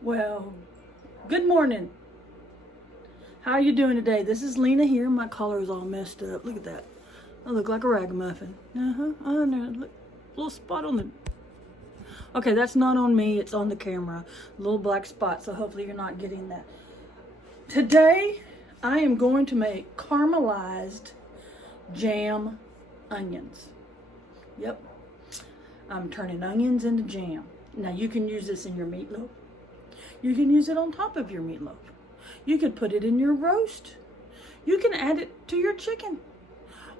Well, good morning. How are you doing today? This is Lena here. My collar is all messed up. Look at that. I look like a ragamuffin. Oh, no, look, little spot on the... Okay, that's not on me. It's on the camera. A little black spot, so hopefully you're not getting that. Today, I am going to make caramelized jam onions. Yep. I'm turning onions into jam. Now, you can use this in your meatloaf. You can use it on top of your meatloaf. You could put it in your roast. You can add it to your chicken.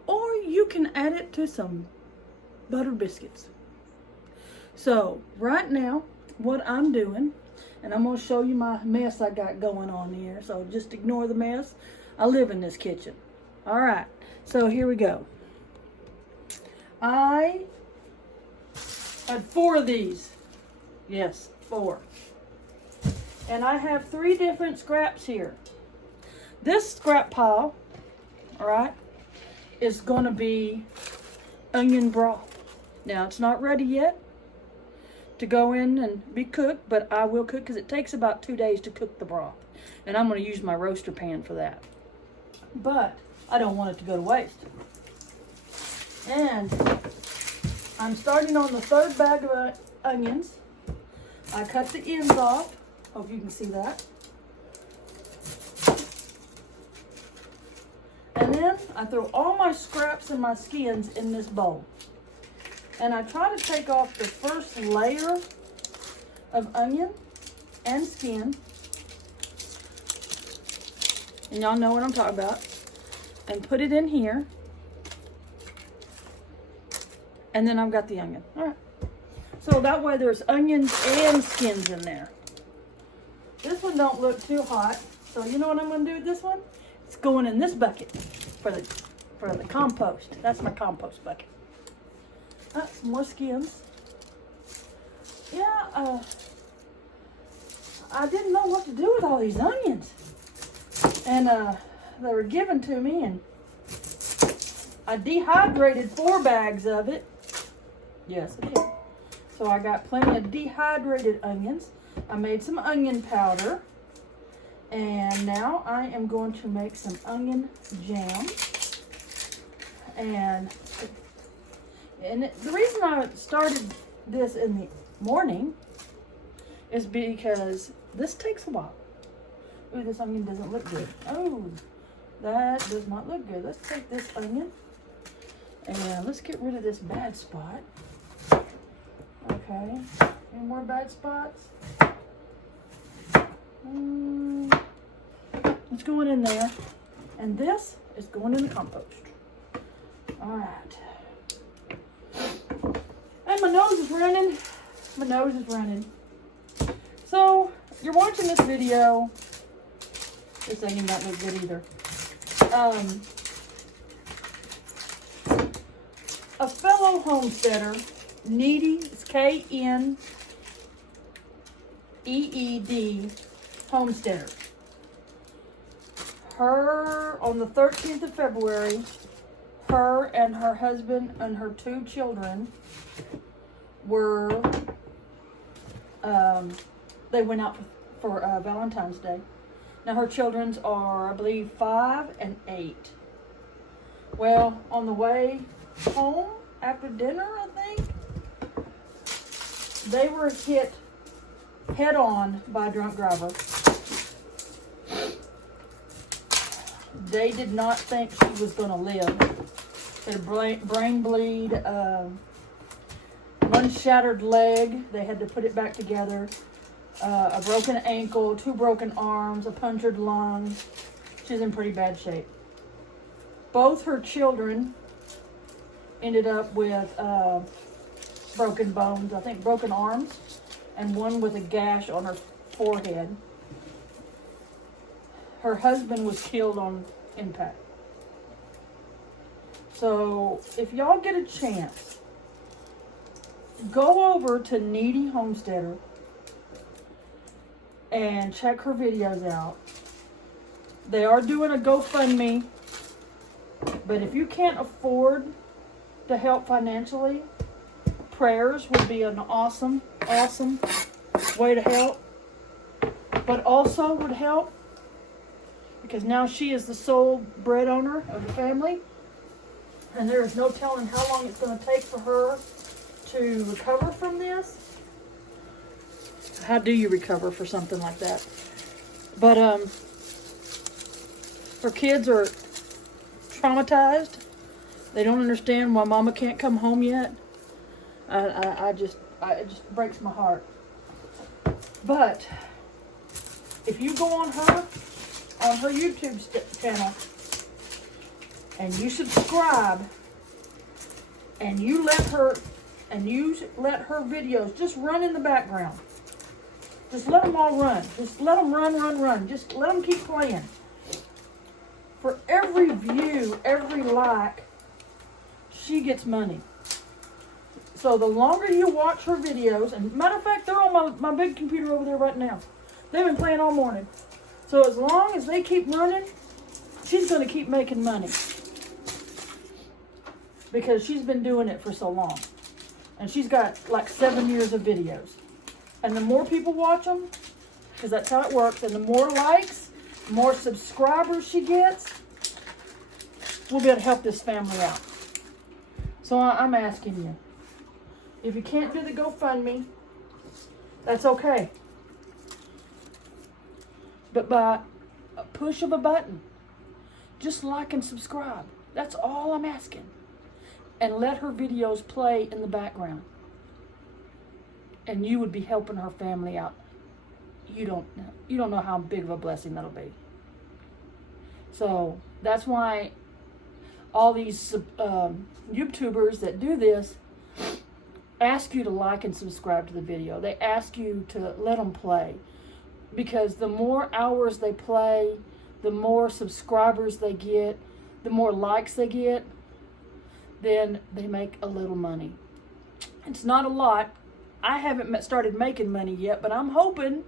Or you can add it to some butter biscuits. So, right now, what I'm doing, and I'm going to show you my mess I got going on here. So, just ignore the mess. I live in this kitchen. All right. So, here we go. I had 4 of these. Yes, 4. And I have 3 different scraps here. This scrap pile, all right, is going to be onion broth. Now, it's not ready yet to go in and be cooked, but I will cook because it takes about 2 days to cook the broth. And I'm going to use my roaster pan for that. But I don't want it to go to waste. And I'm starting on the 3rd bag of onions. I cut the ends off. Hope you can see that. And then I throw all my scraps and my skins in this bowl. And I try to take off the first layer of onion and skin. And y'all know what I'm talking about. And put it in here. And then I've got the onion. All right. So that way there's onions and skins in there. This one don't look too hot, so you know what I'm going to do with this one? It's going in this bucket for the compost. That's my compost bucket. Some more skins. Yeah, I didn't know what to do with all these onions. And they were given to me, and I dehydrated 4 bags of it. Yes, I did. So I got plenty of dehydrated onions. I made some onion powder, and now I am going to make some onion jam. And the reason I started this in the morning is because this takes a while. Ooh, this onion doesn't look good. Oh, that does not look good. Let's take this onion and let's get rid of this bad spot. Okay, any more bad spots? It's going in there, and this is going in the compost. All right. And my nose is running. My nose is running. So you're watching this video. This onion don't look good either. A fellow homesteader, Needy, it's K-N-E-E-D, homesteader. Her, on the 13th of February, her and her husband and her 2 children were, they went out for Valentine's Day. Now her children's are, I believe, 5 and 8. Well, on the way home after dinner, I think, they were hit head on by a drunk driver. They did not think she was going to live. They had brain bleed, one shattered leg. They had to put it back together. A broken ankle, 2 broken arms, a punctured lung. She's in pretty bad shape. Both her children ended up with broken bones, I think broken arms, and one with a gash on her forehead. Her husband was killed on impact. So if y'all get a chance, go over to Needy Homesteader and check her videos out. They are doing a GoFundMe, but if you can't afford to help financially, prayers would be an awesome way to help. but also would help because now she is the sole bread owner of the family, and there is no telling how long it's going to take for her to recover from this. How do you recover for something like that? But her kids are traumatized. They don't understand why mama can't come home yet. It just breaks my heart. But if you go on her YouTube channel and you subscribe and you let her videos just run in the background. Just let them all run. Just let them run. Just let them keep playing. For every view, every like, she gets money. So the longer you watch her videos, and matter of fact, they're on my big computer over there right now. They've been playing all morning. So as long as they keep running, she's going to keep making money. Because she's been doing it for so long. And she's got like 7 years of videos. And the more people watch them, because that's how it works, and the more likes, more subscribers she gets, we'll be able to help this family out. So I'm asking you, if you can't do the GoFundMe, that's okay. But by a push of a button, just like and subscribe. That's all I'm asking. And let her videos play in the background. And you would be helping her family out. You don't know how big of a blessing that'll be. So that's why all these YouTubers that do this ask you to like and subscribe to the video. They ask you to let them play. Because the more hours they play, the more subscribers they get, the more likes they get, then they make a little money. It's not a lot. I haven't started making money yet, but I'm hoping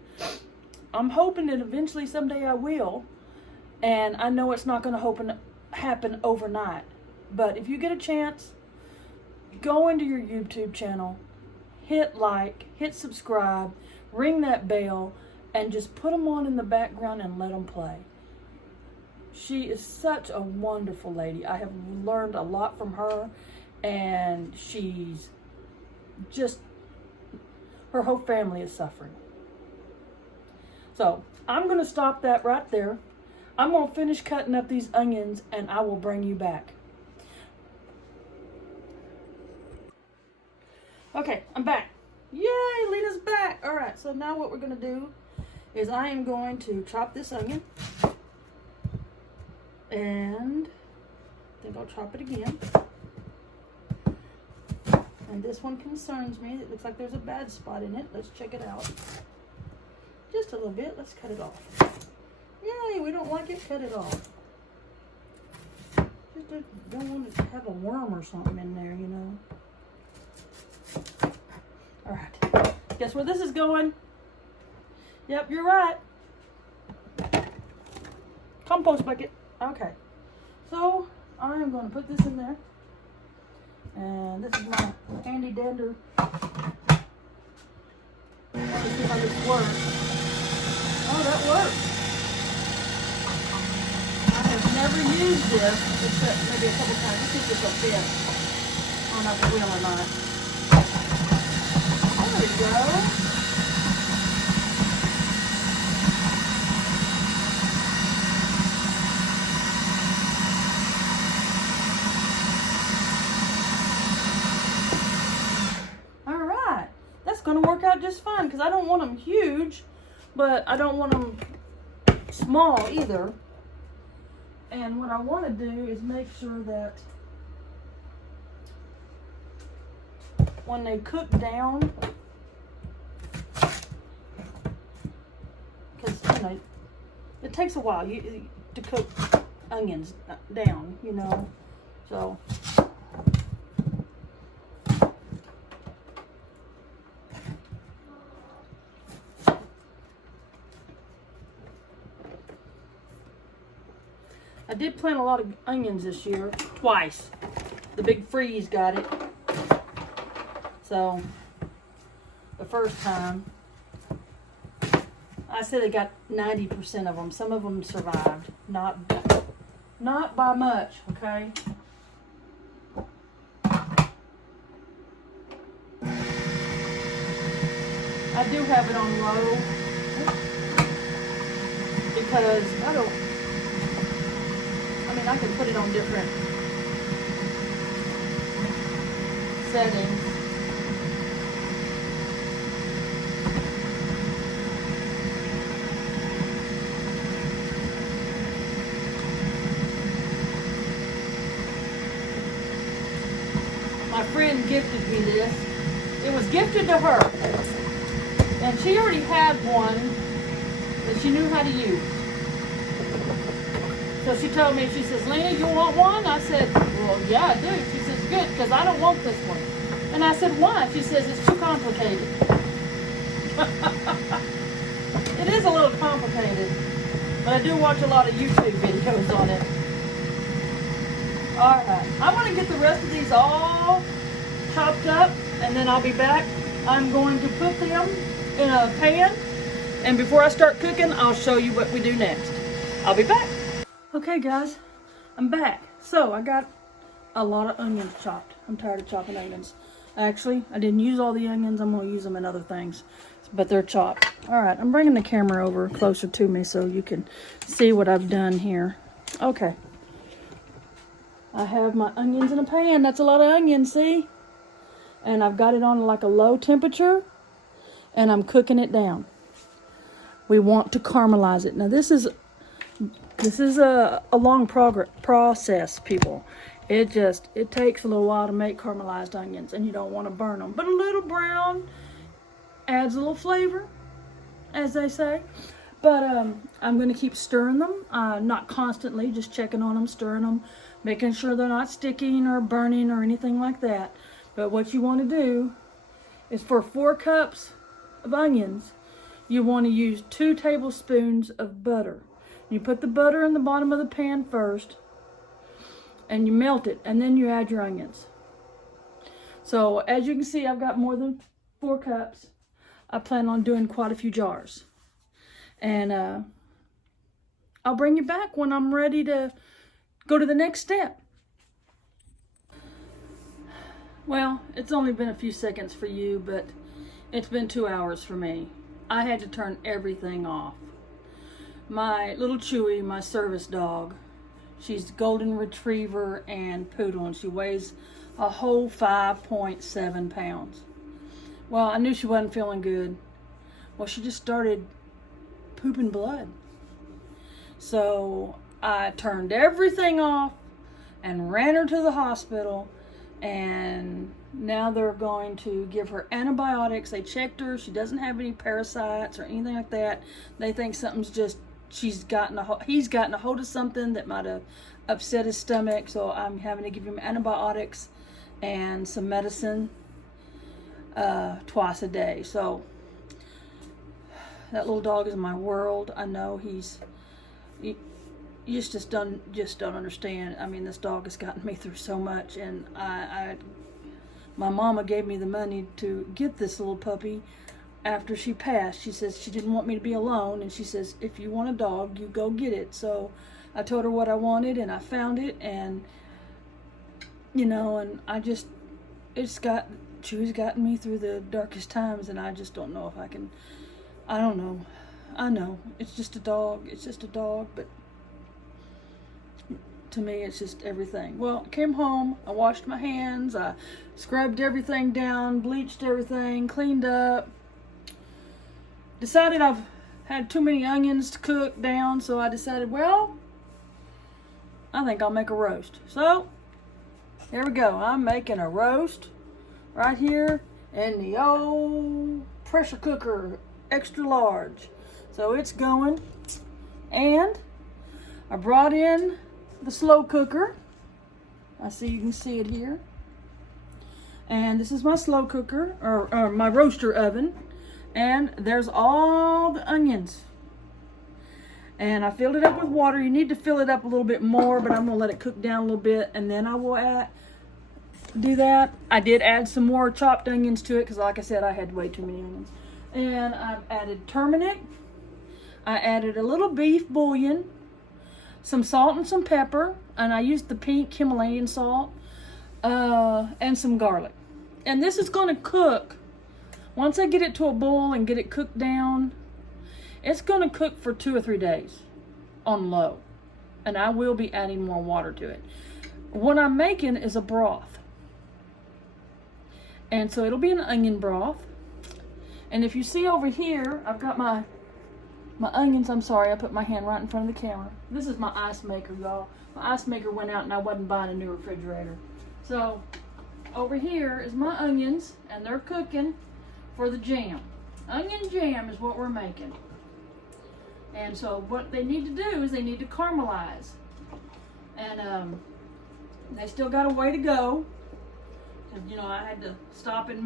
that eventually someday I will. And I know it's not going to happen overnight. But if you get a chance, go into your YouTube channel, hit like, hit subscribe, ring that bell, and just put them on in the background and let them play. She is such a wonderful lady. I have learned a lot from her, and she's just, her whole family is suffering. So I'm going to stop that right there. I'm going to finish cutting up these onions, and I will bring you back. Okay, I'm back. Yay, Lena's back. All right, so now what we're going to do is I am going to chop this onion. And I think I'll chop it again. And this one concerns me. It looks like there's a bad spot in it. Let's check it out. Just a little bit. Let's cut it off. Yay, we don't like it. Cut it off. Just don't want to have a worm or something in there, you know. All right. Guess where this is going? Yep, you're right. Compost bucket. Okay. So, I am going to put this in there. And this is my handy dander. Let's see how this works. Oh, that works. I have never used this, except maybe a couple times. Let's see if this will fit. I don't know if it will or not. There we go. Going to work out just fine because I don't want them huge, but I don't want them small either. And what I want to do is make sure that when they cook down, because you know it takes a while to cook onions down, you know, so. I did plant a lot of onions this year, twice. The big freeze got it. So, the first time, I I said I got 90% of them. Some of them survived, not by much, okay? I do have it on low because I can put it on different settings. My friend gifted me this. It was gifted to her. And she already had one that she knew how to use. So she told me, she says, Lena, you want one? I said, well, yeah, I do. She says, good, because I don't want this one. And I said, why? She says, it's too complicated. It is a little complicated, but I do watch a lot of YouTube videos on it. All right, I'm going to get the rest of these all chopped up, and then I'll be back. I'm going to put them in a pan, and before I start cooking, I'll show you what we do next. I'll be back. Okay guys, I'm back. So I got a lot of onions chopped. I'm tired of chopping onions. Actually, I didn't use all the onions. I'm going to use them in other things, but they're chopped. All right, I'm bringing the camera over closer to me so you can see what I've done here. Okay. I have my onions in a pan. That's a lot of onions, see? And I've got it on like a low temperature, and I'm cooking it down. We want to caramelize it. Now this is a long process, people. It takes a little while to make caramelized onions, and you don't want to burn them. But a little brown adds a little flavor, as they say. But I'm going to keep stirring them, not constantly, just checking on them, stirring them, making sure they're not sticking or burning or anything like that. But what you want to do is for 4 cups of onions, you want to use 2 tablespoons of butter. You put the butter in the bottom of the pan first, and you melt it, and then you add your onions. So as you can see, I've got more than 4 cups. I plan on doing quite a few jars. And I'll bring you back when I'm ready to go to the next step. Well, it's only been a few seconds for you, but it's been 2 hours for me. I had to turn everything off. My little Chewy, my service dog, she's golden retriever and poodle, and she weighs a whole 5.7 pounds. Well, I knew she wasn't feeling good. Well, she just started pooping blood. So I turned everything off and ran her to the hospital, and now they're going to give her antibiotics. They checked her. She doesn't have any parasites or anything like that. They think he's gotten a hold of something that might have upset his stomach. So I'm having to give him antibiotics and some medicine twice a day. So that little dog is my world. I know you just don't understand. I mean, this dog has gotten me through so much, and my mama gave me the money to get this little puppy after she passed. She says she didn't want me to be alone, and she says, if you want a dog, you go get it. So I told her what I wanted, and I found it, and and Chewy's gotten me through the darkest times, and I just don't know if I can. I don't know. I know it's just a dog. It's just a dog, but to me, it's just everything. Well, I came home, I washed my hands, I scrubbed everything down, bleached everything, cleaned up. Decided I've had too many onions to cook down, so I decided, well, I think I'll make a roast. So, here we go. I'm making a roast right here in the old pressure cooker, extra large. So it's going, and I brought in the slow cooker. You can see it here. And this is my slow cooker, or my roaster oven. And there's all the onions. And I filled it up with water. You need to fill it up a little bit more, but I'm gonna let it cook down a little bit, and then I will do that. I did add some more chopped onions to it, because like I said, I had way too many onions. And I've added turmeric, I added a little beef bouillon, some salt and some pepper, and I used the pink Himalayan salt, and some garlic. And this is going to cook. Once I get it to a boil and get it cooked down, it's going to cook for 2 or 3 days on low. And I will be adding more water to it. What I'm making is a broth. And so it'll be an onion broth. And if you see over here, I've got my onions. I'm sorry, I put my hand right in front of the camera. This is my ice maker, y'all. My ice maker went out and I wasn't buying a new refrigerator. So over here is my onions, and they're cooking for the jam. Onion jam is what we're making. And so what they need to do is they need to caramelize. And they still got a way to go. And, you know, I had to stop in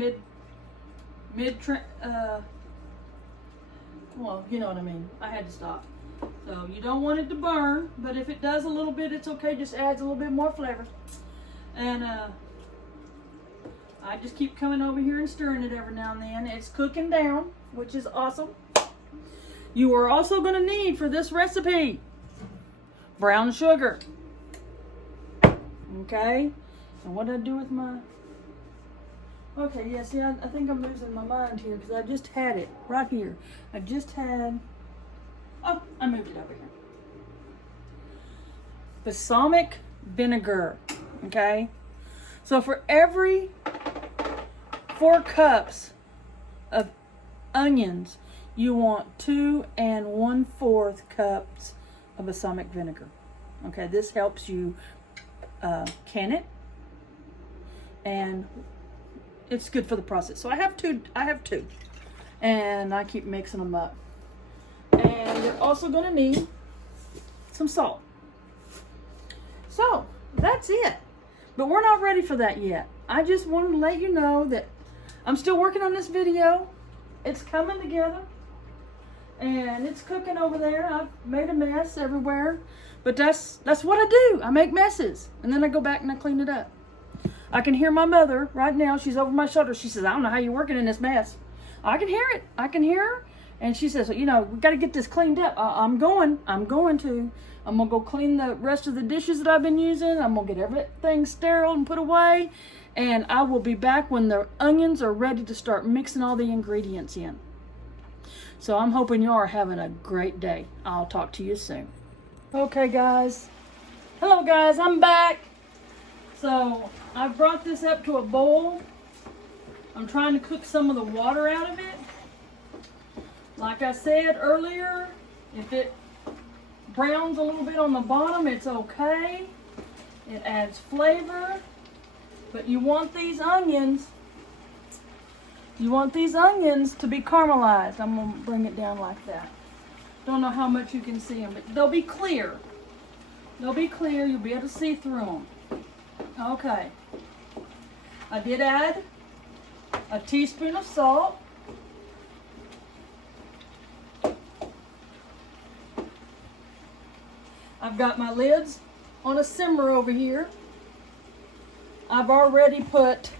well, you know what I mean. I had to stop. So you don't want it to burn, but if it does a little bit, it's okay. Just adds a little bit more flavor. And I just keep coming over here and stirring it every now and then. It's cooking down, which is awesome. You are also going to need for this recipe brown sugar. Okay. And what did I do with my... Okay, yeah, see, I think I'm losing my mind here because I just had it right here. I just had... Oh, I moved it over here. Balsamic vinegar. Okay. So for every 4 cups of onions, you want 2 1/4 cups of balsamic vinegar. Okay, this helps you can it, and it's good for the process. So I have two, and I keep mixing them up. And you're also going to need some salt. So that's it. But we're not ready for that yet. I just wanted to let you know that I'm still working on this video. It's coming together. And it's cooking over there. I've made a mess everywhere. But that's what I do. I make messes. And then I go back and I clean it up. I can hear my mother right now. She's over my shoulder. She says, I don't know how you're working in this mess. I can hear it. I can hear her. And she says, you know, we got to get this cleaned up. I'm going to. I'm going to go clean the rest of the dishes that I've been using. I'm going to get everything sterile and put away. And I will be back when the onions are ready to start mixing all the ingredients in. So I'm hoping you are having a great day. I'll talk to you soon. Okay, guys. Hello, guys. I'm back. So I brought this up to a boil. I'm trying to cook some of the water out of it. Like I said earlier, if it browns a little bit on the bottom, it's okay. It adds flavor. But you want these onions to be caramelized. I'm going to bring it down like that. Don't know how much you can see them, but they'll be clear. They'll be clear. You'll be able to see through them. Okay. I did add a teaspoon of salt. I've got my lids on a simmer over here. I've already put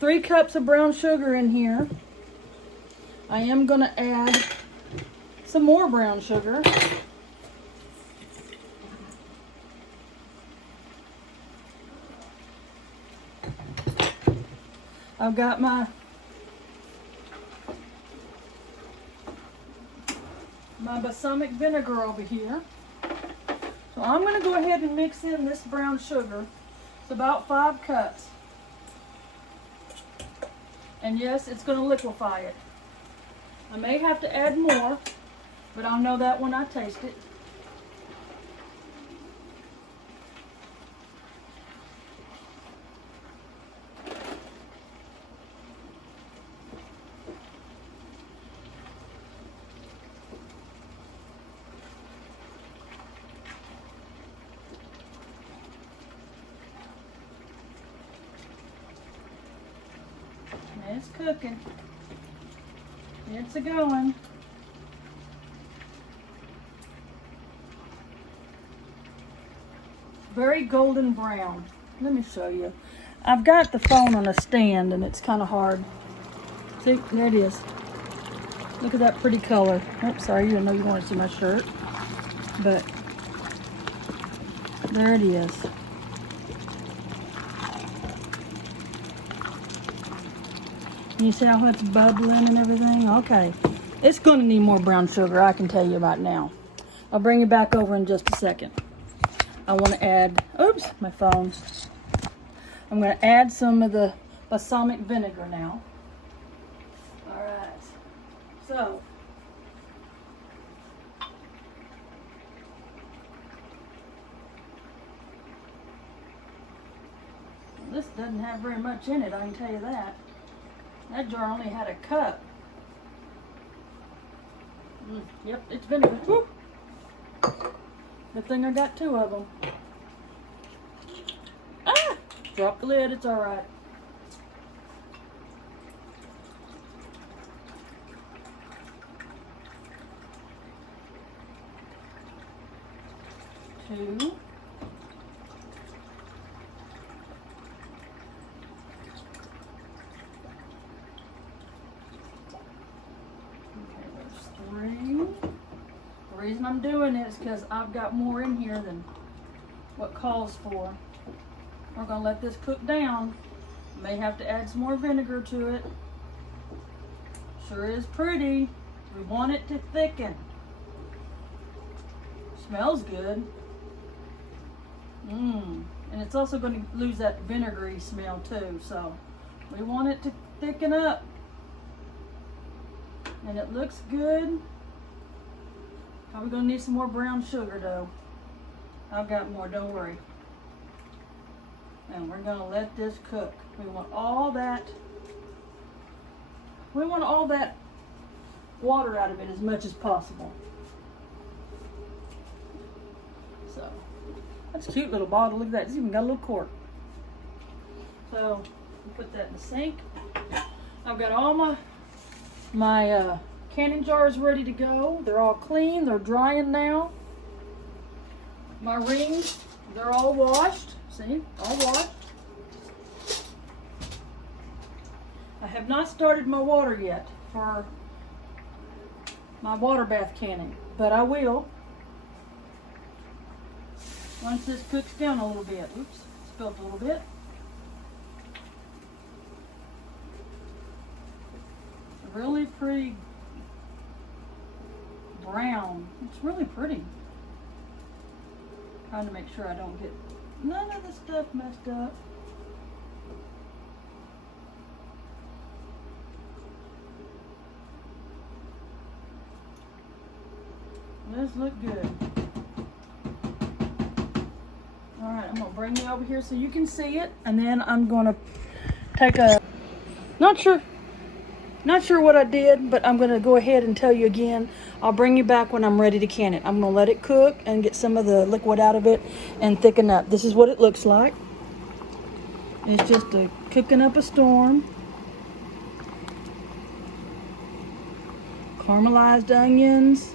3 cups of brown sugar in here. I am going to add some more brown sugar. I've got my balsamic vinegar over here. So I'm going to go ahead and mix in this brown sugar. It's about 5 cups. And yes, it's going to liquefy it. I may have to add more, but I'll know that when I taste it. It's cooking. It's a-going. Very golden brown. Let me show you. I've got the phone on a stand and it's kind of hard. See, there it is. Look at that pretty color. Oops, sorry, you didn't know you wanted to see my shirt. But there it is. You see how it's bubbling and everything? Okay. It's going to need more brown sugar, I can tell you about now. I'll bring you back over in just a second. I want to add, oops, my phone. I'm going to add some of the balsamic vinegar now. All right. So, this doesn't have very much in it, I can tell you that. That jar only had a cup. Yep, it's vinegar. Woo. Good thing I got 2 of them. Ah! Drop the lid, it's all right. Two. The reason I'm doing it is because I've got more in here than what calls for. We're going to let this cook down. May have to add some more vinegar to it. Sure is pretty. We want it to thicken. Smells good. And it's also going to lose that vinegary smell too. So we want it to thicken up. And it looks good. Probably gonna need some more brown sugar though. I've got more, don't worry. And we're gonna let this cook. We want all that water out of it as much as possible. So, that's a cute little bottle. Look at that, it's even got a little cork. So, we'll put that in the sink. I've got all my canning jars ready to go. They're all clean. They're drying now. My rings, they're all washed. See, all washed. I have not started my water yet for my water bath canning, but I will once this cooks down a little bit. Oops, spilled a little bit. Really pretty brown. It's really pretty. Trying to make sure I don't get none of the stuff messed up. This look good. Alright, I'm gonna bring you over here so you can see it, and then I'm gonna take a not sure what I did, but I'm going to go ahead and tell you again. I'll bring you back when I'm ready to can it. I'm going to let it cook and get some of the liquid out of it and thicken up. This is what it looks like. It's just cooking up a storm. Caramelized onions.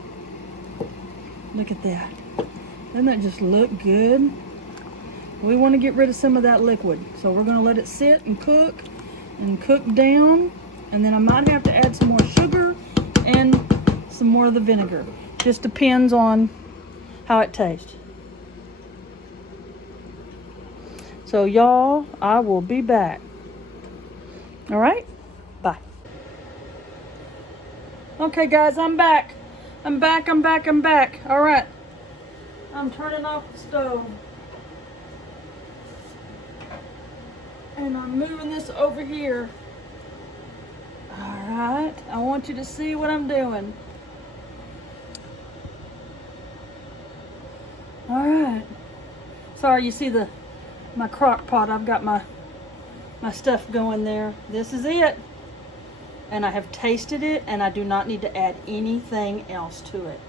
Look at that. Doesn't that just look good? We want to get rid of some of that liquid. So we're going to let it sit and cook down. And then I might have to add some more sugar and some more of the vinegar. Just depends on how it tastes. So y'all, I will be back. All right? Bye. Okay guys, I'm back. I'm back. All right. I'm turning off the stove. And I'm moving this over here. Alright, I want you to see what I'm doing. Alright. Sorry, you see my crock pot. I've got my stuff going there. This is it. And I have tasted it, and I do not need to add anything else to it.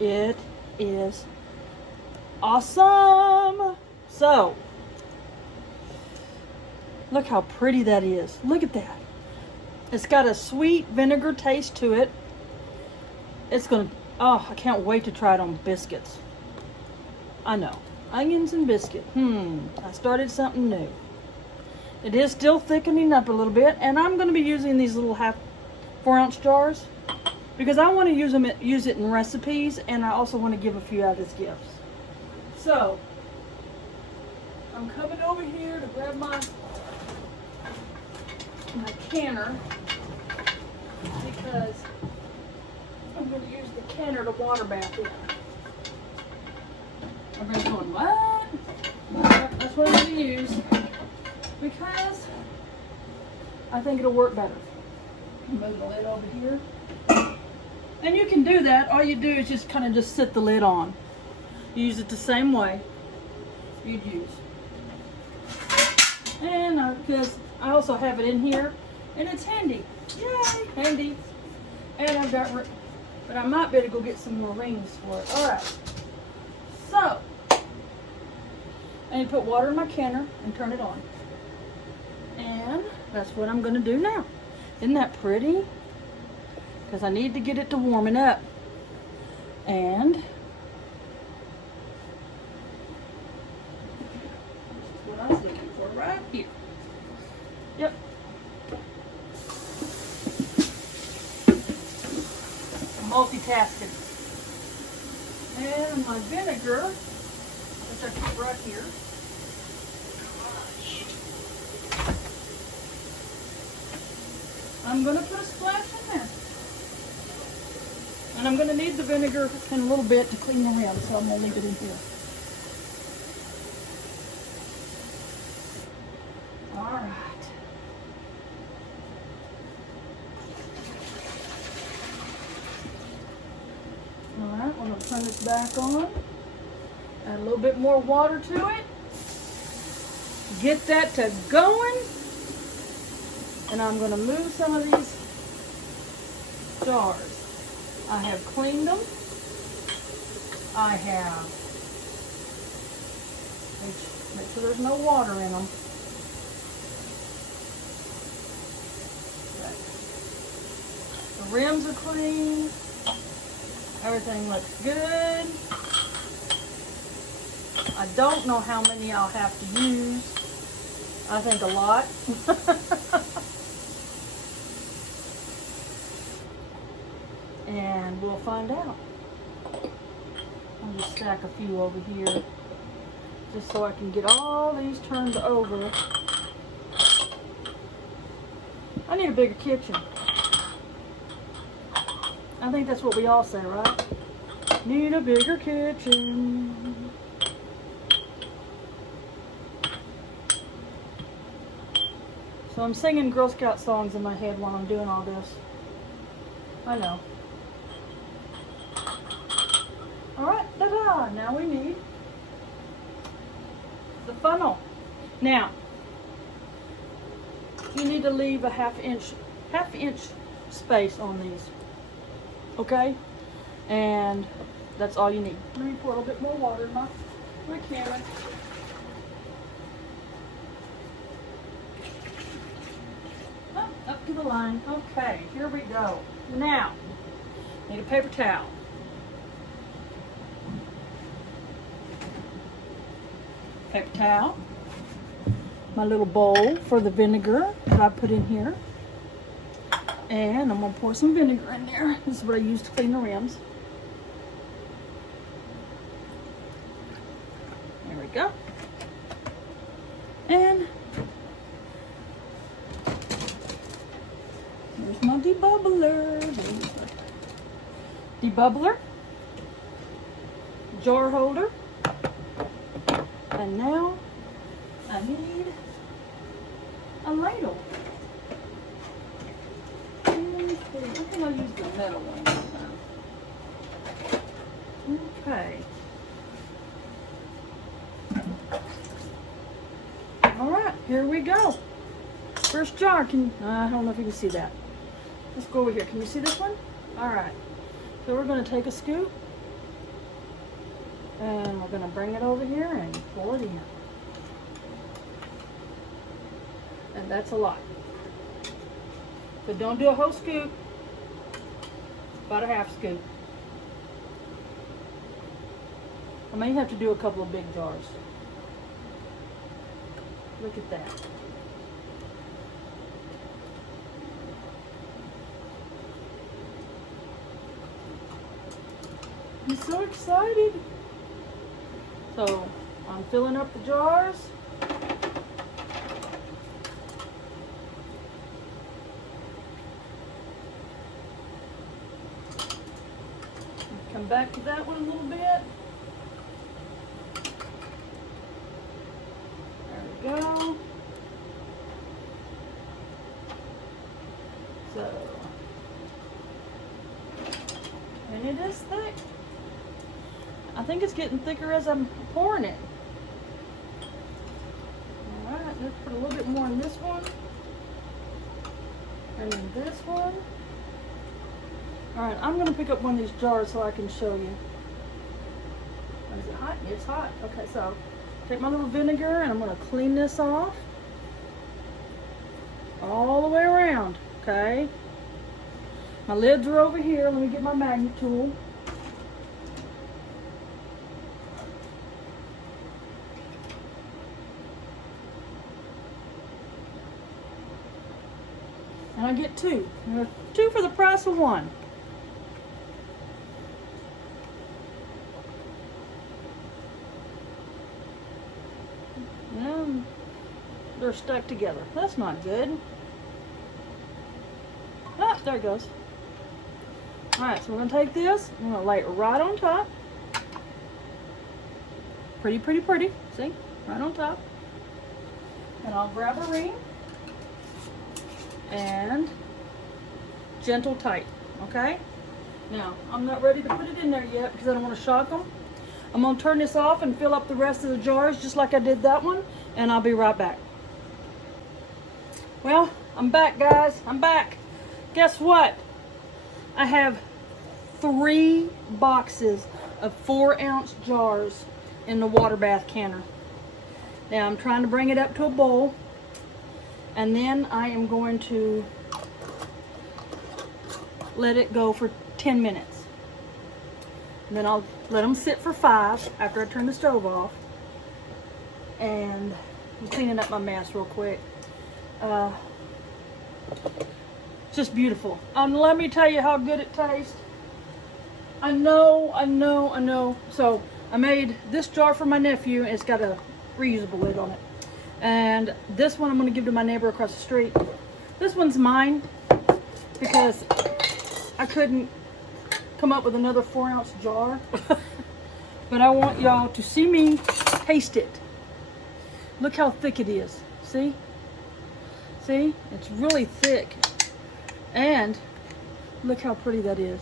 It is awesome. So, look how pretty that is. Look at that. It's got a sweet vinegar taste to it. It's gonna, oh, I can't wait to try it on biscuits. I know, onions and biscuit. I started something new. It is still thickening up a little bit, and I'm gonna be using these little 4-ounce jars. because I want to use it in recipes, and I also want to give a few out as gifts. So I'm coming over here to grab my canner, because I'm going to use the canner to water bath in. Everybody's going, what? That's what I'm going to use, because I think it'll work better. Move the lid over here. And you can do that. All you do is just kind of just sit the lid on. Use it the same way you'd use. And because I also have it in here, and it's handy. Yay, handy. And I've got, but I might be able to go get some more rings for it. All right. So, I need to put water in my canner and turn it on. And that's what I'm going to do now. Isn't that pretty? Because I need to get it to warming up. And this is what I was looking for right here. Yep. Multitasking. And my vinegar, which I keep right here. I'm going to put a splash in there. And I'm going to need the vinegar in a little bit to clean the rim, so I'm going to leave it in here. All right. All right, I'm going to turn this back on. Add a little bit more water to it. Get that to going. And I'm going to move some of these jars. I have cleaned them. I have make sure there's no water in them. Okay. The rims are clean. Everything looks good. I don't know how many I'll have to use. I think a lot. And we'll find out. I'll just stack a few over here, just so I can get all these turned over. I need a bigger kitchen. I think that's what we all say, right? Need a bigger kitchen. So I'm singing Girl Scout songs in my head while I'm doing all this. I know. Alright, ta-da! Now we need the funnel. Now, you need to leave a half inch space on these. Okay? And that's all you need. Let me pour a little bit more water in my cannon. Up to the line. Okay, here we go. Now, need a paper towel. Paper towel. My little bowl for the vinegar that I put in here. And I'm going to pour some vinegar in there. This is what I use to clean the rims. There we go. And here's my debubbler. Debubbler. Jar holder. And now I need a ladle. I think I'll use the metal one this time. Okay. All right, here we go. First jar. I don't know if you can see that. Let's go over here. Can you see this one? All right. So we're going to take a scoop. And we're going to bring it over here and pour it in. And that's a lot. But don't do a whole scoop. About a half scoop. I may have to do a couple of big jars. Look at that. I'm so excited. So I'm filling up the jars. Come back to that one a little bit. There we go. So, and it is thick. I think it's getting thicker as I'm pouring it. Alright, let's put a little bit more in this one. And then this one. Alright, I'm going to pick up one of these jars so I can show you. Is it hot? It's hot. Okay, so take my little vinegar and I'm going to clean this off. All the way around. Okay. My lids are over here. Let me get my magnet tool. And I get two. Two for the price of one. And they're stuck together. That's not good. Ah, there it goes. Alright, so we're going to take this. I'm going to lay it right on top. Pretty, pretty, pretty. See? Right on top. And I'll grab a ring. And gentle tight. Okay? Now, I'm not ready to put it in there yet because I don't want to shock them. I'm going to turn this off and fill up the rest of the jars just like I did that one. And I'll be right back. Well, I'm back, guys. I'm back. Guess what? I have 3 boxes of 4-ounce jars in the water bath canner. Now I'm trying to bring it up to a bowl, and then I am going to let it go for 10 minutes. And then I'll let them sit for 5 after I turn the stove off. And I'm cleaning up my mess real quick. Just beautiful. Let me tell you how good it tastes. I know. So I made this jar for my nephew. It's got a reusable lid on it. And this one I'm going to give to my neighbor across the street. This one's mine because I couldn't come up with another 4-ounce jar. But I want y'all to see me taste it. Look how thick it is. See? See? It's really thick. And look how pretty that is.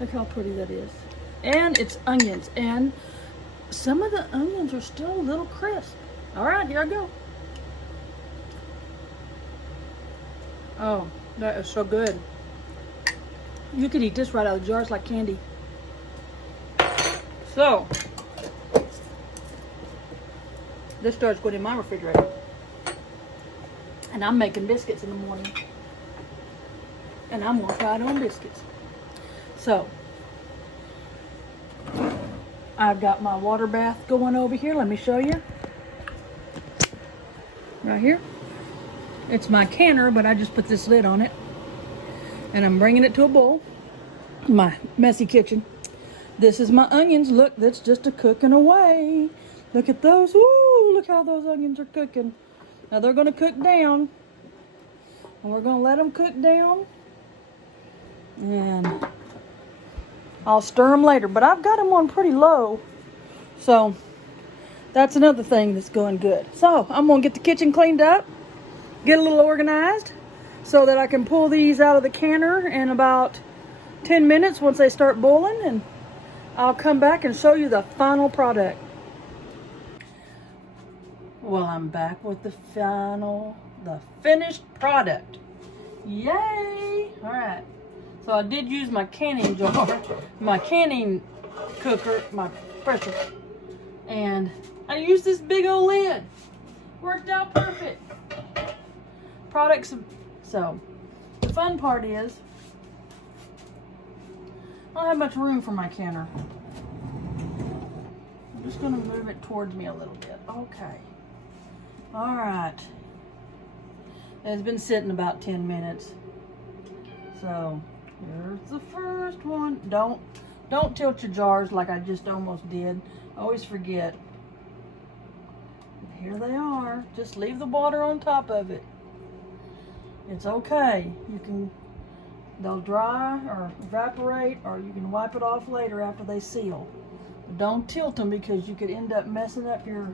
Look how pretty that is. And it's onions. And some of the onions are still a little crisp. All right, here I go. Oh, that is so good. You could eat this right out of the jars like candy. So, this jar's going in my refrigerator. And I'm making biscuits in the morning. And I'm going to try it on biscuits. So, I've got my water bath going over here. Let me show you. Right here. It's my canner, but I just put this lid on it. And I'm bringing it to a bowl. My messy kitchen. This is my onions. Look, that's just a cooking away. Look at those. Woo, look how those onions are cooking. Now they're going to cook down. And we're going to let them cook down. And I'll stir them later. But I've got them on pretty low. So that's another thing that's going good. So I'm going to get the kitchen cleaned up. Get a little organized. So that I can pull these out of the canner in about 10 minutes once they start boiling. And I'll come back and show you the final product. Well, I'm back with the finished product. Yay! All right. So I did use my canning jar, my canning cooker, my pressure, and I used this big old lid. Worked out perfect. Products. So the fun part is I don't have much room for my canner. I'm just going to move it towards me a little bit. Okay. All right. It's been sitting about 10 minutes. So here's the first one. Don't Don't tilt your jars like I just almost did. I always forget. Here they are. Just leave the water on top of it. It's okay. They'll dry or evaporate, or you can wipe it off later after they seal. Don't tilt them because you could end up messing up your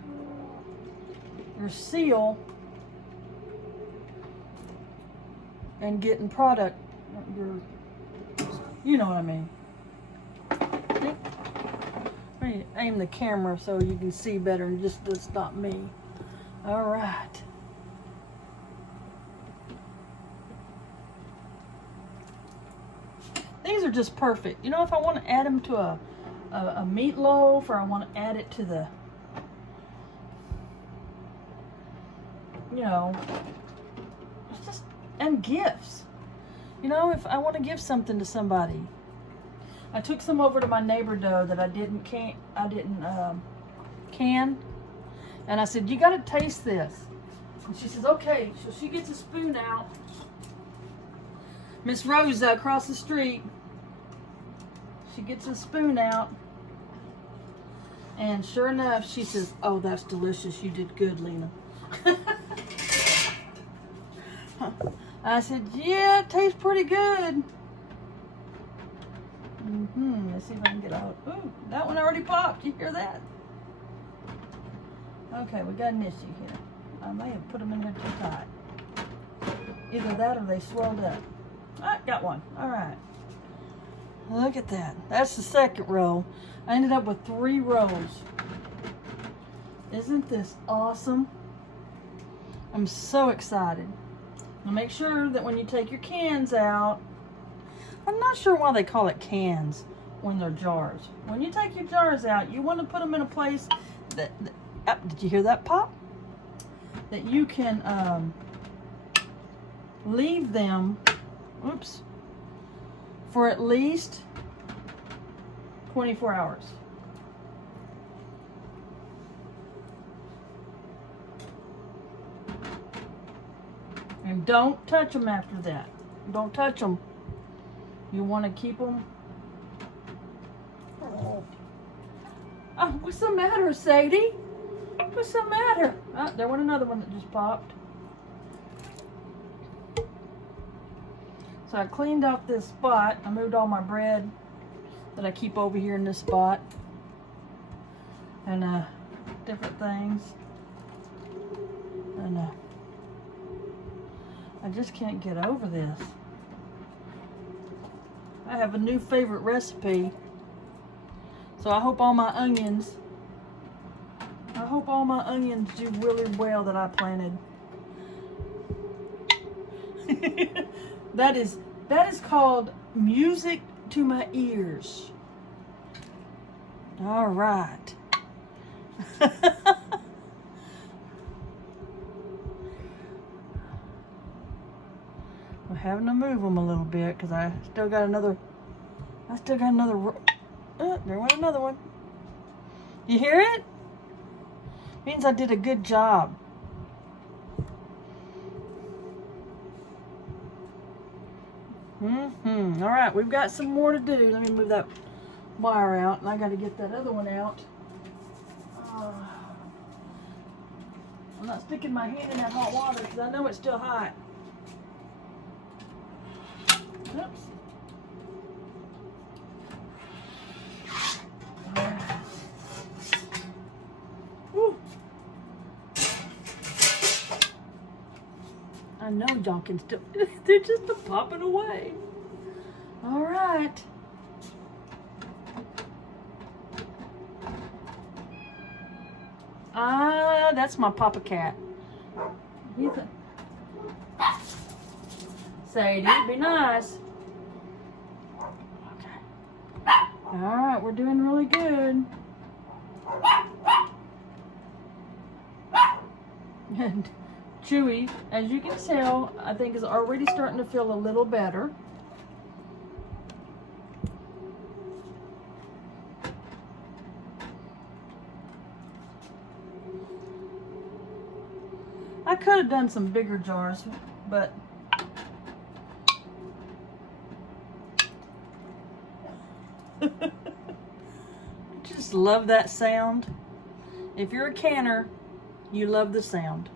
seal and getting product. You know what I mean. Let me aim the camera so you can see better and just not me. All right. These are just perfect. You know, if I want to add them to a meatloaf, or I want to add it to the, you know, it's just, and gifts. You know, if I want to give something to somebody. I took some over to my neighbor dough that I didn't can, and I said, you got to taste this. And she says, okay. So she gets a spoon out. Miss Rosa across the street, she gets a spoon out, and sure enough, she says, oh, that's delicious. You did good, Lena. I said, yeah, it tastes pretty good. Let's see if I can get out. Ooh, that one already popped. You hear that? Okay, we got an issue here. I may have put them in here too tight. Either that or they swelled up. I got one. All right. Look at that. That's the second row. I ended up with 3 rows. Isn't this awesome? I'm so excited. Now make sure that when you take your cans out, I'm not sure why they call it cans when they're jars. When you take your jars out, you want to put them in a place that did you hear that pop? That you can leave them, oops, for at least 24 hours. And don't touch them after that. Don't touch them. You want to keep them. Oh, what's the matter, Sadie? What's the matter? Oh, there went another one that just popped. So I cleaned up this spot. I moved all my bread that I keep over here in this spot. And different things. And I just can't get over this. I have a new favorite recipe. So I hope all my onions do really well that I planted. That is called music to my ears. All right. We're having to move them a little bit because I still got another. There went another one. You hear it? Means I did a good job. All right, we've got some more to do. Let me move that wire out, and I got to get that other one out. I'm not sticking my hand in that hot water because I know it's still hot. Oops. Woo. I know y'all can still, they're just popping away. All right. That's my Papa Cat. Ethan. Sadie, be nice. Okay. All right, we're doing really good. And Chewy, as you can tell, I think is already starting to feel a little better. I could have done some bigger jars, but Just love that sound. If you're a canner, you love the sound.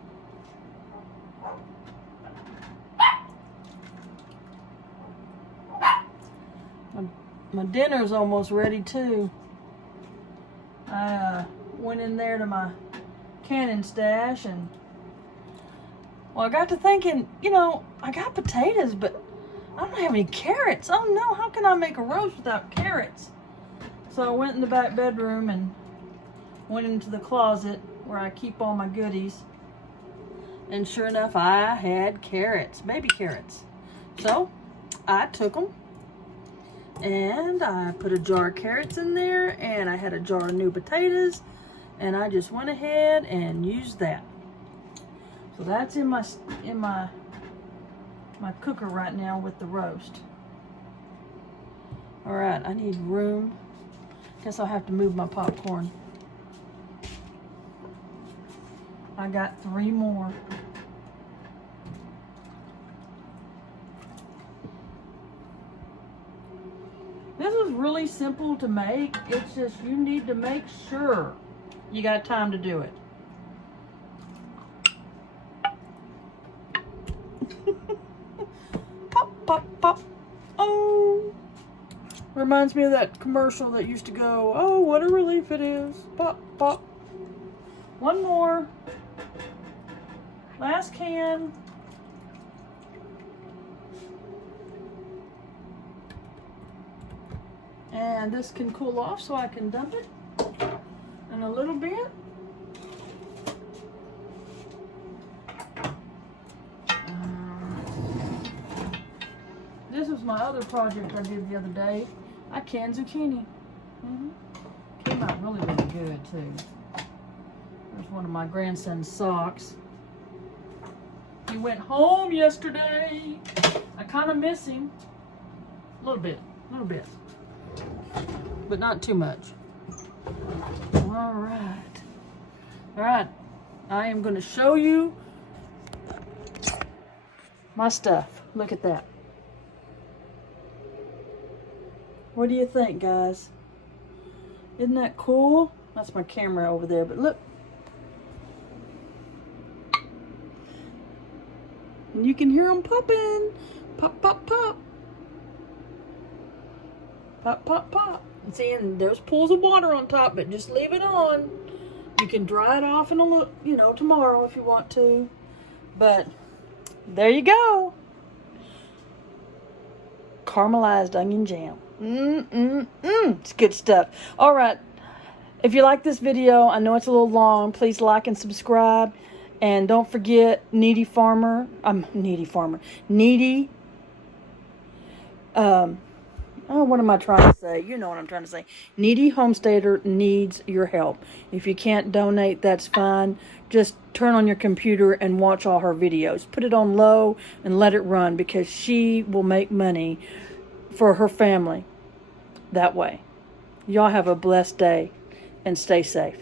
My dinner's almost ready too. I went in there to my canning stash and, well, I got to thinking, you know, I got potatoes, but I don't have any carrots. Oh no, how can I make a roast without carrots? So I went in the back bedroom and went into the closet where I keep all my goodies. And sure enough, I had carrots, baby carrots. So I took them and I put a jar of carrots in there, and I had a jar of new potatoes, and I just went ahead and used that. So that's in my cooker right now with the roast. All right, I need room. Guess I'll have to move my popcorn. I got 3 more. This is really simple to make. It's just you need to make sure you got time to do it. Pop, pop, pop. Oh. Reminds me of that commercial that used to go, oh, what a relief it is. Pop, pop. One more. Last can. And this can cool off so I can dump it in a little bit. This was my other project I did the other day. I canned zucchini. Came out really, really good too. There's one of my grandson's socks. He went home yesterday. I kind of miss him. A little bit. But not too much. All right. I am going to show you my stuff. Look at that. What do you think, guys? Isn't that cool? That's my camera over there, but look. And you can hear them popping. Pop, pop, pop. Pop, pop, pop. And see, and there's pools of water on top, but just leave it on. You can dry it off in a little, you know, tomorrow if you want to. But there you go. Caramelized onion jam. It's good stuff. All right. If you like this video, I know it's a little long. Please like and subscribe. And don't forget, Needy, what am I trying to say? You know what I'm trying to say. Needy homesteader needs your help. If you can't donate, that's fine. Just turn on your computer and watch all her videos. Put it on low and let it run, because she will make money for her family that way. Y'all have a blessed day and stay safe.